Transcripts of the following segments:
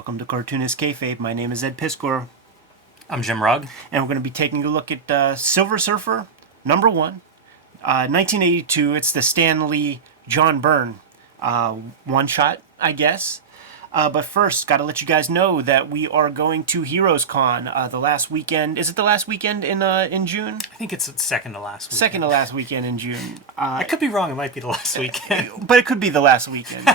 Welcome to Cartoonist Kayfabe. My name is Ed Piskor. I'm Jim Rugg. And we're going to be taking a look at Silver Surfer, number 1, 1982. It's the Stan Lee, John Byrne one-shot, I guess. But first, got to let you guys know that we are going to Heroes Con the last weekend. Is it the last weekend in June? I think it's the second to last weekend. Second to last weekend in June. I could be wrong. It might be the last weekend. But it could be the last weekend.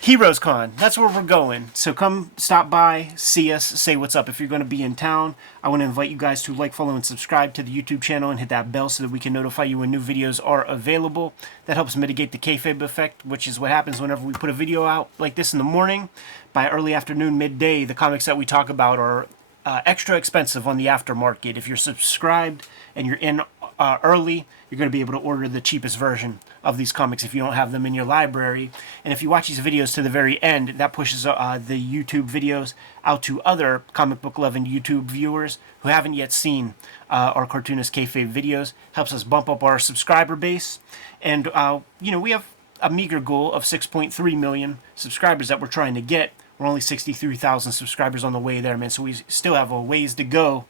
Heroes Con, that's where we're going. So come stop by, see us, say what's up. If you're going to be in town, I want to invite you guys to like, follow, and subscribe to the YouTube channel and hit that bell so that we can notify you when new videos are available. That helps mitigate the kayfabe effect, which is what happens whenever we put a video out like this in the morning. By early afternoon, midday, the comics that we talk about are extra expensive on the aftermarket. If you're subscribed and you're in early, you're going to be able to order the cheapest version of these comics if you don't have them in your library. And if you watch these videos to the very end, that pushes the YouTube videos out to other comic book loving YouTube viewers who haven't yet seen our Cartoonist Kayfabe videos. Helps us bump up our subscriber base. And, we have a meager goal of 6.3 million subscribers that we're trying to get. We're only 63,000 subscribers on the way there, man. So we still have a ways to go.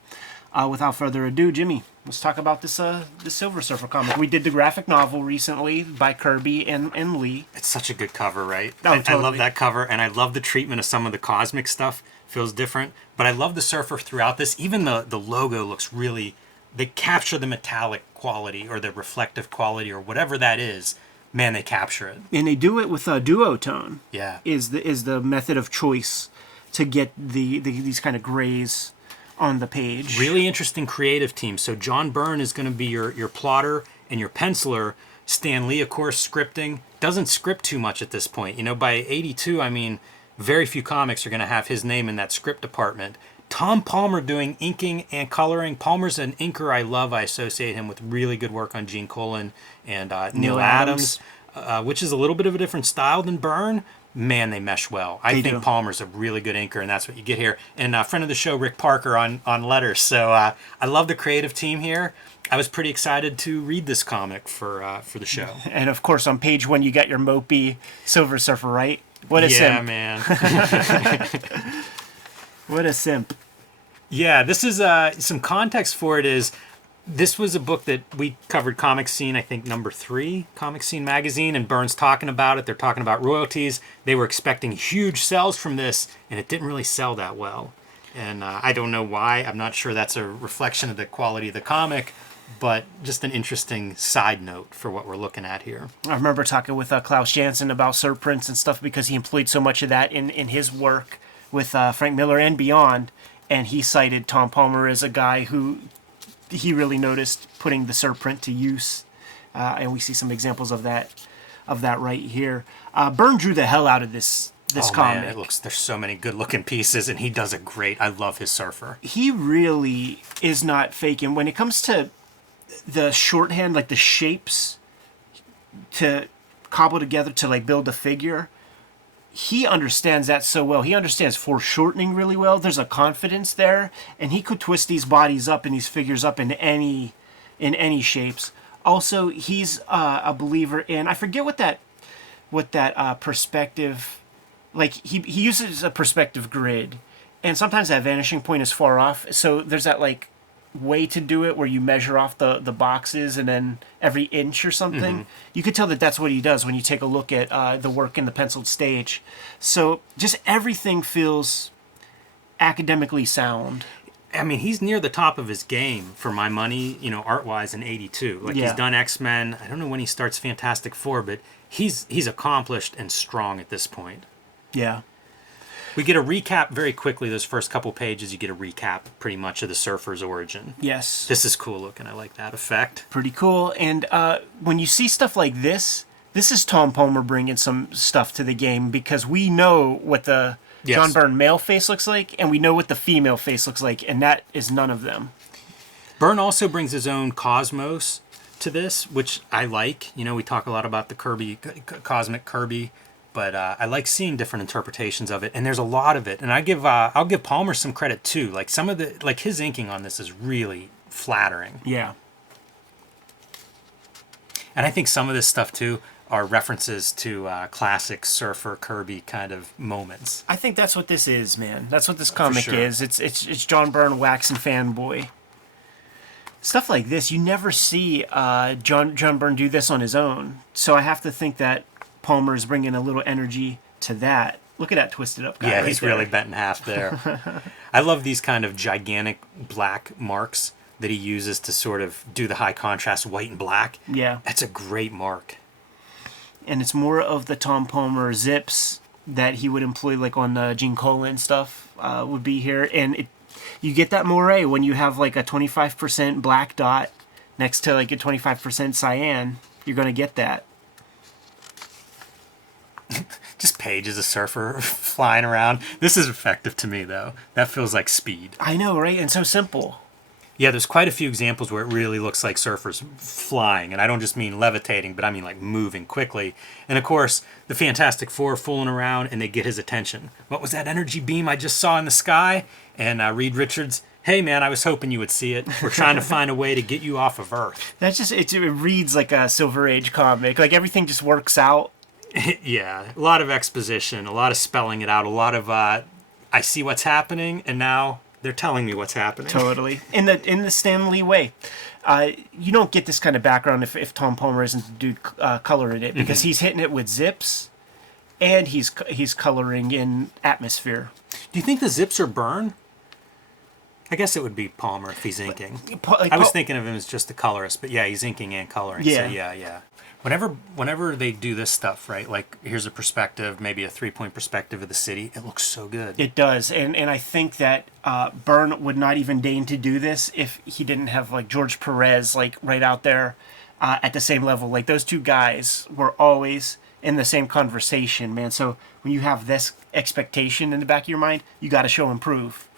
Without further ado, Jimmy, let's talk about this Silver Surfer comic. We did the graphic novel recently by Kirby and Lee. It's such a good cover, right? Oh, totally. I love that cover, and I love the treatment of some of the cosmic stuff. Feels different. But I love the Surfer throughout this. Even the logo looks really... They capture the metallic quality or the reflective quality or whatever that is. Man, they capture it. And they do it with a duotone. Yeah. Is the method of choice to get these kind of grays on the page. Really interesting creative team. So John Byrne is going to be your plotter and your penciler. Stan Lee, of course, scripting. Doesn't script too much at this point. By 82, I mean, very few comics are going to have his name in that script department. Tom Palmer doing inking and coloring. Palmer's an inker I love. I associate him with really good work on Gene Colan and Neil Adams, which is a little bit of a different style than Byrne. Man, they mesh well. I think Palmer's a really good inker, and that's what you get here. And a friend of the show, Rick Parker, on letters. So I love the creative team here. I was pretty excited to read this comic for the show. And, of course, on page 1, you got your mopey Silver Surfer, right? What a simp. Yeah, man. What a simp. Yeah, this is some context for it is... This was a book that we covered Comic Scene, I think number 3, Comic Scene magazine, and Byrne's talking about it. They're talking about royalties. They were expecting huge sales from this, and it didn't really sell that well. And I don't know why. I'm not sure that's a reflection of the quality of the comic, but just an interesting side note for what we're looking at here. I remember talking with Klaus Janson about surprints and stuff because he employed so much of that in his work with Frank Miller and beyond, and he cited Tom Palmer as a guy who... he really noticed putting the surprint to use, and we see some examples of that right here. Byrne drew the hell out of this comic. Man, there's so many good looking pieces, and he does it great. I love his Surfer. He really is not faking when it comes to the shorthand, like the shapes to cobble together to like build a figure. He understands that so well. He understands foreshortening really well. There's a confidence there, and he could twist these bodies up and these figures up in any shapes. Also, he's a believer in, I forget what that perspective, like he uses a perspective grid, and sometimes that vanishing point is far off. So there's that like way to do it where you measure off the boxes and then every inch or something. Mm-hmm. You could tell that that's what he does when you take a look at the work in the penciled stage. So just everything feels academically sound. I mean, he's near the top of his game for my money, art-wise in 82. Like, he's done X-Men. I don't know when he starts Fantastic Four, but he's accomplished and strong at this point. Yeah. We get a recap very quickly. Those first couple pages, you get a recap pretty much of the Surfer's origin. Yes. This is cool looking. I like that effect. Pretty cool. And when you see stuff like this is Tom Palmer bringing some stuff to the game because we know what the John Byrne male face looks like, and we know what the female face looks like, and that is none of them. Byrne also brings his own cosmos to this, which I like. We talk a lot about the cosmic Kirby. But I like seeing different interpretations of it, and there's a lot of it. And I'll give Palmer some credit too. Like some of his inking on this is really flattering. Yeah. And I think some of this stuff too, are references to classic Surfer Kirby kind of moments. I think that's what this is, man. That's what this comic sure. is. It's John Byrne waxing fanboy. Stuff like this, you never see John Byrne do this on his own. So I have to think that Palmer is bringing a little energy to that. Look at that twisted up guy. Yeah, right he's there. really bent in half there. I love these kind of gigantic black marks that he uses to sort of do the high contrast white and black. Yeah. That's a great mark. And it's more of the Tom Palmer zips that he would employ, like on Gene Colan stuff, would be here. And you get that moire when you have like a 25% black dot next to like a 25% cyan. You're going to get that. Just Paige as a surfer flying around. This is effective to me, though. That feels like speed. I know, right? And so simple. Yeah, there's quite a few examples where it really looks like surfers flying. And I don't just mean levitating, but I mean like moving quickly. And of course, the Fantastic Four are fooling around and they get his attention. What was that energy beam I just saw in the sky? And Reed Richards, hey man, I was hoping you would see it. We're trying to find a way to get you off of Earth. That's just, it reads like a Silver Age comic. Like everything just works out. Yeah, a lot of exposition, a lot of spelling it out, a lot of I see what's happening, and now they're telling me what's happening. Totally. In the Stan Lee way. You don't get this kind of background if Tom Palmer isn't the dude coloring it, because he's hitting it with zips, and he's coloring in atmosphere. Do you think the zips are Byrne? I guess it would be Palmer if he's inking. I was thinking of him as just the colorist, but yeah, he's inking and coloring. Yeah. So yeah. Whenever they do this stuff, right? Like here's a perspective, maybe a 3-point perspective of the city. It looks so good. It does, and I think that Byrne would not even deign to do this if he didn't have like George Perez like right out there at the same level. Like those two guys were always in the same conversation, man. So when you have this expectation in the back of your mind, you got to show and prove.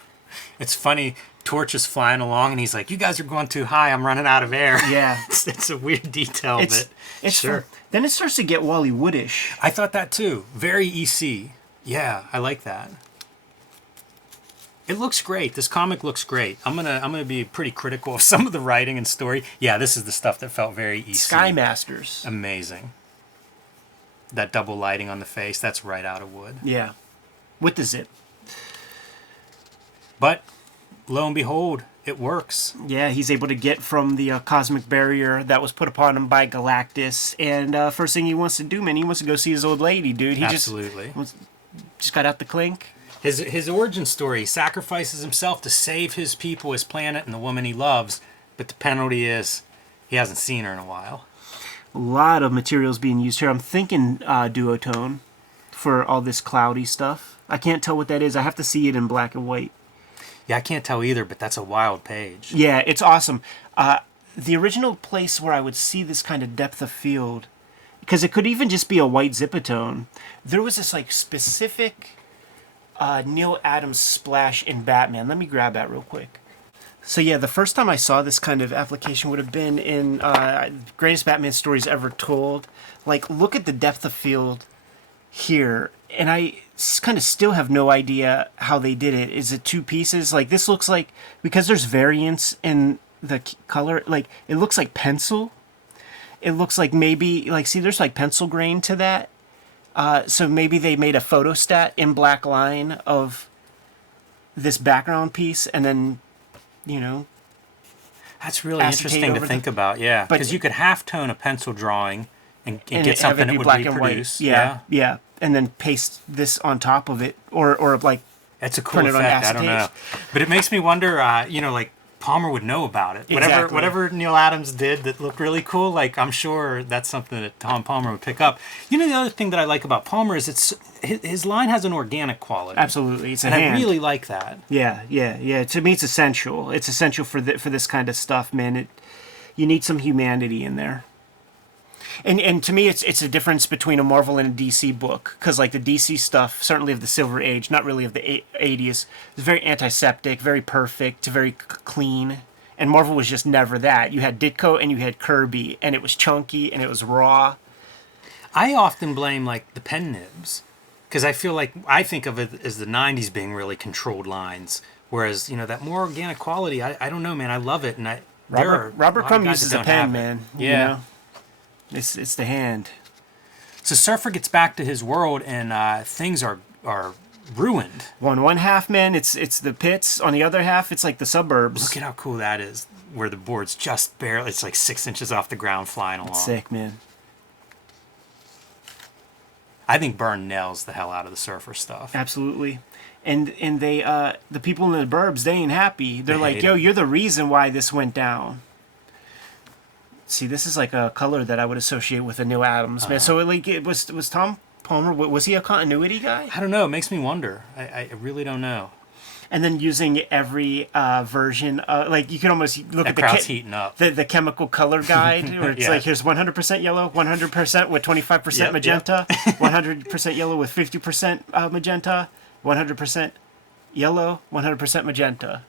It's funny. Torch is flying along, and he's like, "You guys are going too high. I'm running out of air." Yeah, it's a weird detail, but it's sure. Then it starts to get Wally Woodish. I thought that too. Very EC. Yeah, I like that. It looks great. This comic looks great. I'm gonna be pretty critical of some of the writing and story. Yeah, this is the stuff that felt very EC. Sky Masters. Amazing. That double lighting on the face, that's right out of Wood. Yeah, with the zip. But lo and behold, it works. Yeah, he's able to get from the cosmic barrier that was put upon him by Galactus. And first thing he wants to do, man, he wants to go see his old lady, dude. He Absolutely. just got out the clink. His origin story, he sacrifices himself to save his people, his planet, and the woman he loves. But the penalty is he hasn't seen her in a while. A lot of materials being used here. I'm thinking duotone for all this cloudy stuff. I can't tell what that is. I have to see it in black and white. Yeah, I can't tell either, but that's a wild page. Yeah, it's awesome. The original place where I would see this kind of depth of field, because it could even just be a white zipatone, there was this like specific Neil Adams splash in Batman. Let me grab that real quick. So yeah, the first time I saw this kind of application would have been in Greatest Batman Stories Ever Told. Like, look at the depth of field here, and I kind of still have no idea how they did it. Is it two pieces? Like, this looks like, because there's variance in the color, like, it looks like pencil. It looks like maybe, like, see, there's like pencil grain to that. So maybe they made a photostat in black line of this background piece, and then, you know, that's really interesting to think about. Yeah, because you could half-tone a pencil drawing and get something that would reproduce. Yeah, and then paste this on top of it, or like that's a cool effect. I don't know, but it makes me wonder. Like Palmer would know about it. Exactly. Whatever Neil Adams did that looked really cool. Like I'm sure that's something that Tom Palmer would pick up. You know, the other thing that I like about Palmer is his line has an organic quality. Absolutely, it's a and hand. I really like that. Yeah. To me, it's essential. It's essential for this kind of stuff, man. You need some humanity in there. And to me, it's a difference between a Marvel and a DC book, because like the DC stuff, certainly of the Silver Age, not really of the 80s, is very antiseptic, very perfect, very clean. And Marvel was just never that. You had Ditko and you had Kirby, and it was chunky and it was raw. I often blame like the pen nibs, because I think of it as the 90s being really controlled lines, whereas that more organic quality, I don't know, man, I love it. And Robert Crumb uses a pen, man. Yeah. It's the hand. So Surfer gets back to his world, and things are ruined. On one half, man, it's the pits. On the other half, it's like the suburbs. Look at how cool that is, where the board's just barely, it's like 6 inches off the ground flying along. Sick, man. I think Byrne nails the hell out of the Surfer stuff. Absolutely. And they the people in the burbs, they ain't happy. They're They like, hate yo, him. you're the reason why this went down. See, this is like a color that I would associate with a Neil Adams, man. So it was Tom Palmer, was he a continuity guy? I don't know. It makes me wonder. I really don't know. And then using every version, like you can almost look That at the crowd's heating up. the chemical color guide, where it's Yeah. like here's 100% yellow, 100% with 25% Yep, magenta, 100% yellow with 50% magenta, 100% yellow, 100% magenta.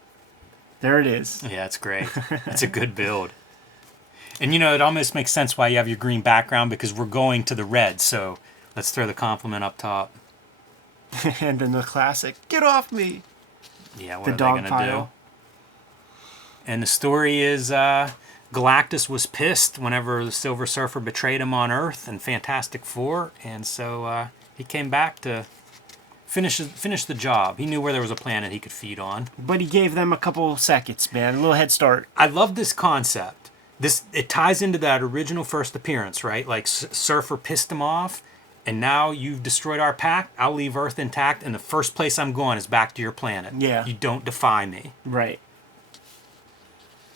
There it is. Yeah, it's great. It's a good build. And, you know, it almost makes sense why you have your green background, because we're going to the red. So let's throw the compliment up top. And then the classic, get off me. Yeah, what The are dog they going to do? pile. And the story is Galactus was pissed whenever the Silver Surfer betrayed him on Earth in Fantastic Four. And so he came back to finish the job. He knew where there was a planet he could feed on. But he gave them a couple seconds, man, a little head start. I love this concept. It ties into that original first appearance, right? Like Surfer pissed him off, and now you've destroyed our pact. I'll leave Earth intact, and the first place I'm going is back to your planet. Yeah. You don't defy me. Right.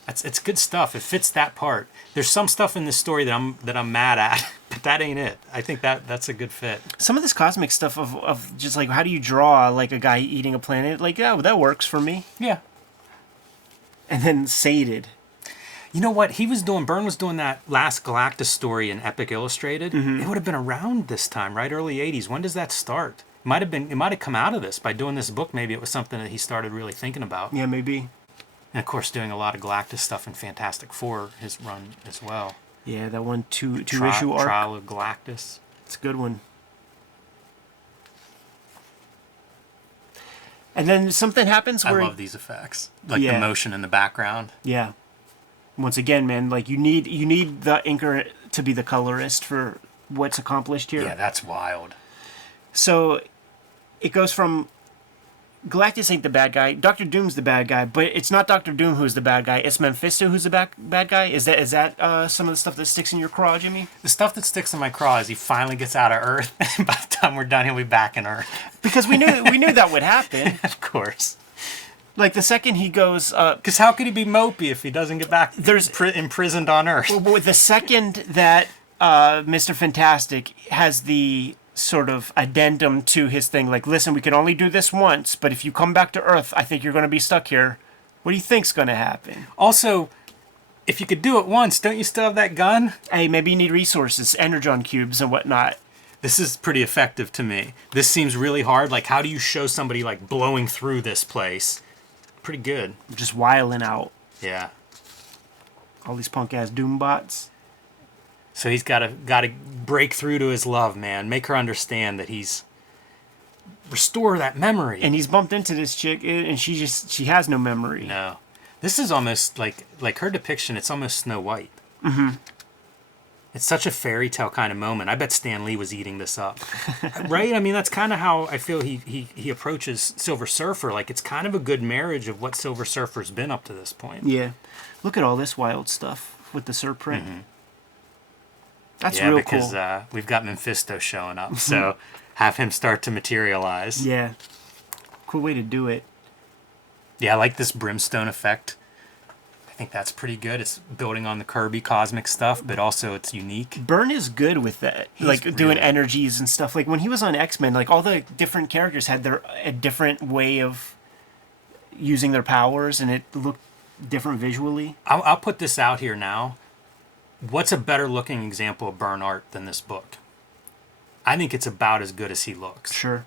It's good stuff. It fits that part. There's some stuff in this story that I'm mad at, but that ain't it. I think that's a good fit. Some of this cosmic stuff of just like, how do you draw like a guy eating a planet? Like, yeah, that works for me. Yeah. And then sated. You know what? Byrne was doing that last Galactus story in Epic Illustrated. Mm-hmm. It would have been around this time, right? Early 80s. When does that start? It might have come out of this. By doing this book, maybe it was something that he started really thinking about. Yeah, maybe. And of course, doing a lot of Galactus stuff in Fantastic Four, his run as well. Yeah, that one two issue arc. Trial of Galactus. It's a good one. And then something happens I where love these effects, like Yeah. the motion in the background. yeah. Once again, man, like you need the inker to be the colorist for what's accomplished here. Yeah, that's wild. So it goes from Galactus ain't the bad guy, Doctor Doom's the bad guy, but it's not Doctor Doom who's the bad guy. It's Mephisto who's the bad guy. Is that some of the stuff that sticks in your craw, Jimmy? The stuff that sticks in my craw is he finally gets out of Earth, and by the time we're done, he'll be back in Earth. Because we knew that would happen. Of course. Like the second he goes, Because how could he be mopey if he doesn't get back? There's- imprisoned on Earth. well, the second that Mr. Fantastic has the sort of addendum to his thing, like, listen, we can only do this once, but if you come back to Earth, I think you're going to be stuck here. What do you think's going to happen? Also, if you could do it once, don't you still have that gun? Hey, maybe you need resources, energon cubes and whatnot. This is pretty effective to me. This seems really hard. Like, how do you show somebody like blowing through this place? Pretty good. Just wiling out Yeah. all these punk ass Doom bots. So he's got to break through to his love, man. Make her understand that restore that memory. And he's bumped into this chick, and she has no memory. No, this is almost like her depiction. It's almost Snow White. Mm-hmm. It's such a fairy tale kind of moment. I bet Stan Lee was eating this up, right? I mean, that's kind of how I feel he approaches Silver Surfer. Like, it's kind of a good marriage of what Silver Surfer's been up to this point. Yeah, look at all this wild stuff with the surprint. Mm-hmm. That's Yeah, real because cool. we've got Mephisto showing up, so have him start to materialize. Yeah, cool way to do it. Yeah, I like this brimstone effect. I think that's pretty good. It's building on the Kirby cosmic stuff, but also it's unique. Byrne is good with that, like doing really- energies and stuff. Like when he was on X-Men, like all the different characters had a different way of using their powers, and it looked different visually. I'll put this out here now. What's a better looking example of Byrne art than this book? I think it's about as good as he looks. Sure.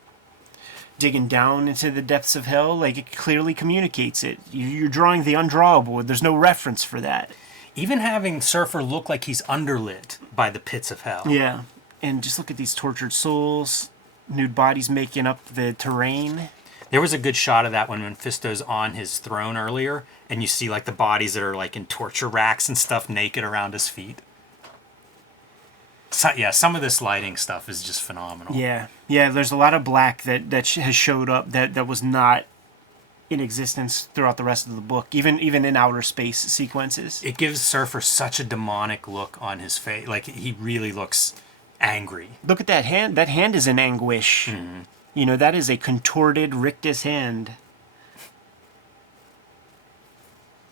Digging down into the depths of hell, like it clearly communicates it. You're drawing the undrawable. There's no reference for that. Even having Surfer look like he's underlit by the pits of hell. Yeah. And just look at these tortured souls, nude bodies making up the terrain. There was a good shot of that when Mephisto's on his throne earlier, and you see like the bodies that are like in torture racks and stuff naked around his feet. So, yeah, some of this lighting stuff is just phenomenal. Yeah, there's a lot of black that has showed up that was not in existence throughout the rest of the book, even in outer space sequences. It gives Surfer such a demonic look on his face. Like, he really looks angry. Look at that hand. That hand is in anguish. You know, that is a contorted rictus hand.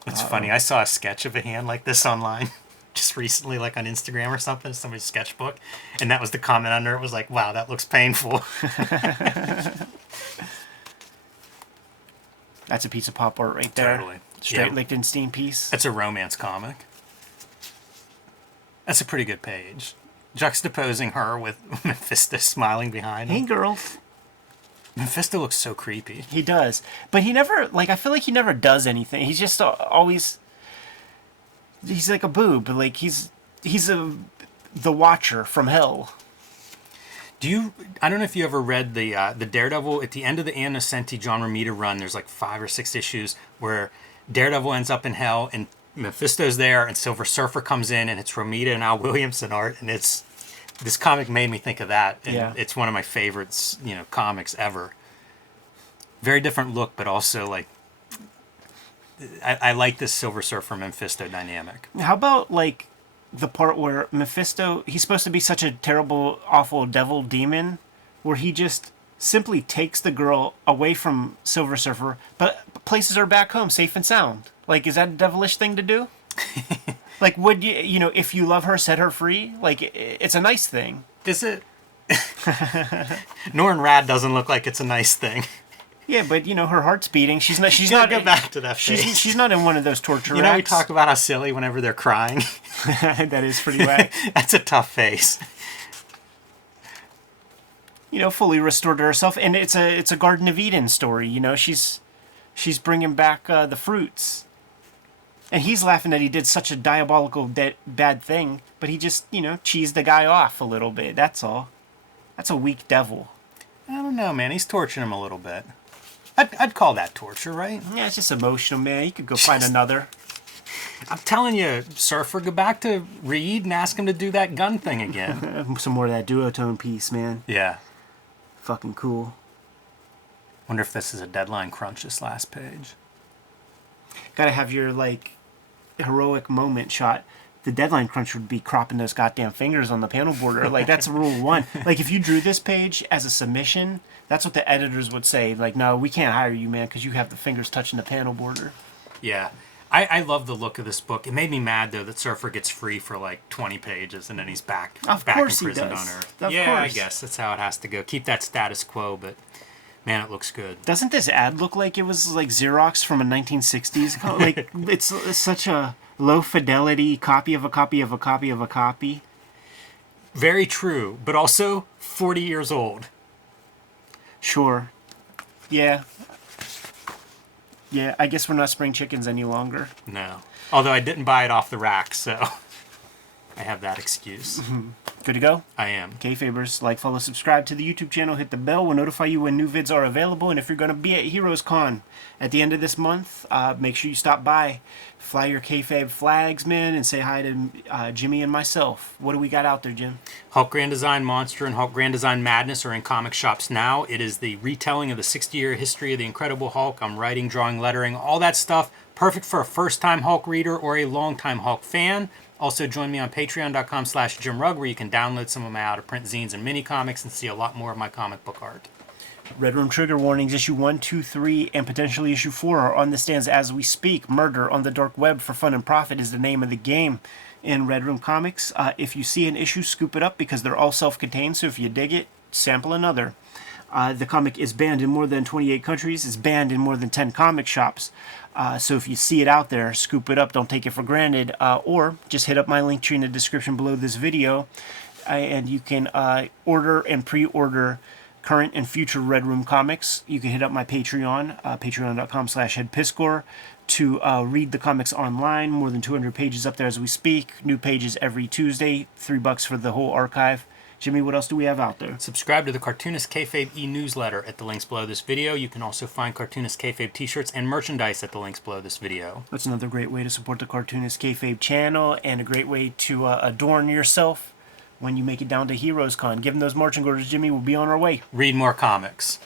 It's funny. I saw a sketch of a hand like this online just recently, like on Instagram or something, somebody's sketchbook, and that was the comment under it. Was like, wow, that looks painful. That's a piece of pop art right there. Totally. Straight Yeah. Lichtenstein piece. That's a romance comic. That's a pretty good page. Juxtaposing her with Mephisto smiling behind Hey, him. girl. Mephisto looks so creepy. He does. But he never, like, I feel like he never does anything. He's just always, he's like a boob. Like, he's the Watcher from hell. I don't know if you ever read the Daredevil, at the end of the Ann Nocenti John Romita run, there's like 5 or 6 issues where Daredevil ends up in hell and Mephisto's there and Silver Surfer comes in and it's Romita and Al Williamson art, and this comic made me think of that, and Yeah. it's one of my favorites, comics ever. Very different look, but also like I like this Silver Surfer Mephisto dynamic. How about, like, the part where Mephisto, he's supposed to be such a terrible, awful devil demon, where he just simply takes the girl away from Silver Surfer, but places her back home safe and sound. Like, is that a devilish thing to do? Like, would you, if you love her, set her free? Like, it's a nice thing. Is it? Norrin Rad doesn't look like it's a nice thing. Yeah, but her heart's beating. She's not. She's Gotta not. go back to that face. She's not in one of those torture We racks. talk about how silly whenever they're crying. That is pretty whack. That's a tough face. Fully restored to herself, and it's a Garden of Eden story. She's bringing back the fruits, and he's laughing that he did such a diabolical bad thing, but he just cheesed the guy off a little bit. That's all. That's a weak devil. I don't know, man. He's torturing him a little bit. I'd call that torture, right? Yeah, it's just emotional, man. You could go find another. I'm telling you, Surfer, go back to Reed and ask him to do that gun thing again. Some more of that duotone piece, man. Yeah. Fucking cool. Wonder if this is a deadline crunch, this last page. Gotta have your, like, heroic moment shot. The deadline crunch would be cropping those goddamn fingers on the panel border. Like, that's rule 1. Like, if you drew this page as a submission, that's what the editors would say. Like, no, we can't hire you, man, because you have the fingers touching the panel border. Yeah. I love the look of this book. It made me mad, though, that Surfer gets free for, like, 20 pages, and then he's back Of back course he imprisoned does. on Earth. Of Yeah, I course. guess that's how it has to go. Keep that status quo, but, man, it looks good. Doesn't this ad look like it was, like, Xerox from a 1960s? Like, it's such a low fidelity copy of a copy of a copy of a copy. Very true, but also 40 years old. Sure. Yeah. Yeah, I guess we're not spring chickens any longer. No. Although I didn't buy it off the rack, so I have that excuse. Good to go? I am. Kayfabers, like, follow, subscribe to the YouTube channel, hit the bell. We'll notify you when new vids are available. And if you're going to be at Heroes Con at the end of this month, make sure you stop by. Fly your Kayfabe flags, man, and say hi to Jimmy and myself. What do we got out there, Jim? Hulk Grand Design Monster and Hulk Grand Design Madness are in comic shops now. It is the retelling of the 60-year history of the Incredible Hulk. I'm writing, drawing, lettering, all that stuff. Perfect for a first-time Hulk reader or a long-time Hulk fan. Also, join me on patreon.com/JimRugg, where you can download some of my out-of-print zines and mini-comics and see a lot more of my comic book art. Red Room Trigger Warnings, issue 1, 2, 3, and potentially issue 4 are on the stands as we speak. Murder on the Dark Web for Fun and Profit is the name of the game in Red Room Comics. If you see an issue, scoop it up because they're all self-contained, so if you dig it, sample another. The comic is banned in more than 28 countries. It's banned in more than 10 comic shops. So if you see it out there, scoop it up. Don't take it for granted. Or just hit up my link tree in the description below this video. And you can order and pre-order current and future Red Room comics. You can hit up my Patreon, patreon.com/headpiscore, to read the comics online. More than 200 pages up there as we speak. New pages every Tuesday. $3 for the whole archive. Jimmy, what else do we have out there? Subscribe to the Cartoonist Kayfabe e-newsletter at the links below this video. You can also find Cartoonist Kayfabe t-shirts and merchandise at the links below this video. That's another great way to support the Cartoonist Kayfabe channel and a great way to adorn yourself when you make it down to Heroes Con. Give them those marching orders, Jimmy. We'll be on our way. Read more comics.